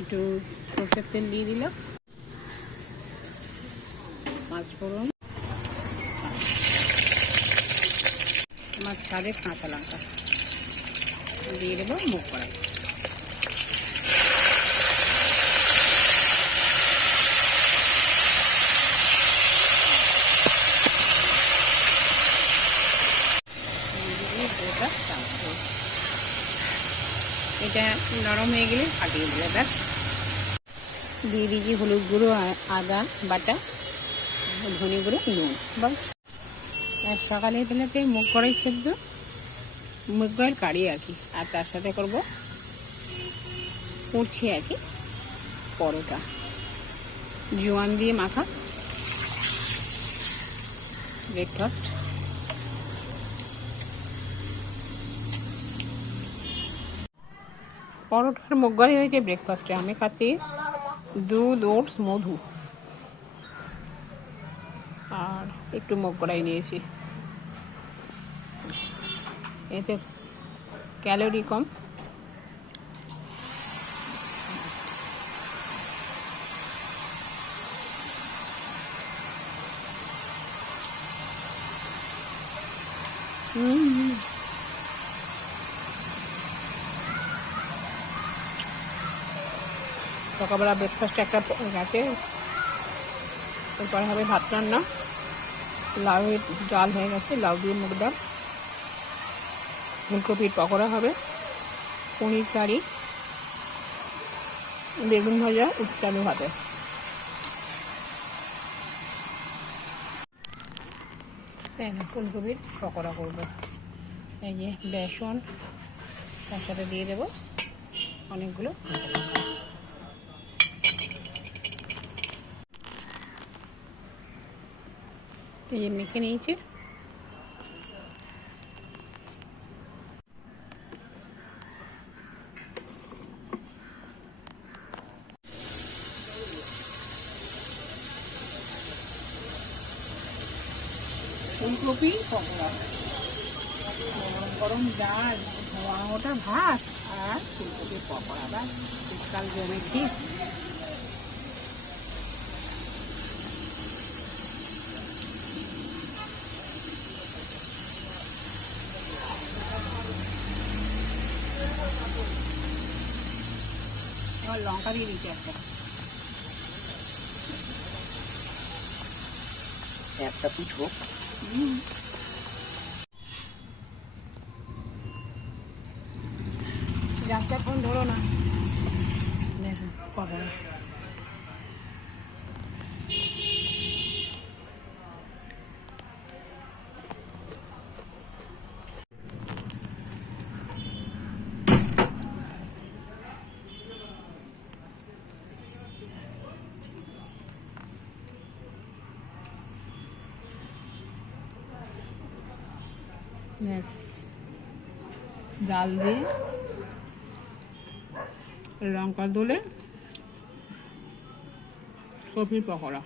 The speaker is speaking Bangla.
একটু সরষের তেল দিয়ে দিলাম, পাঁচ ফোড়ন, আমার ছাদে কাঁচা লঙ্কা দিয়ে দেবো, মুগ কড়াই। এটা নরম হয়ে গেলে ফাটিয়ে দিলে ব্যাস। দিয়ে দিয়েছি হলুদ গুঁড়ো, আদা বাটা, ধনে গুঁড়ো, নুন, বাস। আর সকালে বেলাতে মুগ কড়াই সেদ্ধ, মুগ কড়াইয়ের কারি আর কি। আর তার সাথে করবো উঠছে আর কি পরোটা, জোয়ান দিয়ে মাখা ব্রেকফাস্ট। পরোটার মুগ কড়াই হয়েছে ব্রেকফাস্টে। আমি খাচ্ছি দুধ, ওটস, মধু আর একটু মুগ কড়াই নিয়েছি। এতে ক্যালোরি কম। সকালবেলা ব্রেকফাস্ট একটা গেছে, এরপরে হবে ভাত রান্না। লাউ ডাল হয়ে গেছে, লাউ দিয়ে মুগ ডাল, ফুলকপির পকোড়া হবে, পনির কারি, বেগুন ভাজা, উচ্ছে আলু ভাতে। তাই না, ফুলকপির পকোড়া করবো। এই যে বেসন, তার সাথে দিয়ে দেবো অনেকগুলো এই যে মেখে নিয়েছি। ফুলকপি পকোড়া, গরম ডাল, ওটা ভাত আর ফুলকপির পকোড়া, ব্যাস শীতকাল জমে ঠিক। এবার লঙ্কা দিয়ে দিচ্ছি একটা পিঠ হোক। গ্যাসটা ফোন ধরো না, দেখো পকোড়া। ডাল দিয়ে লঙ্কা দলে কপির পকোড়া।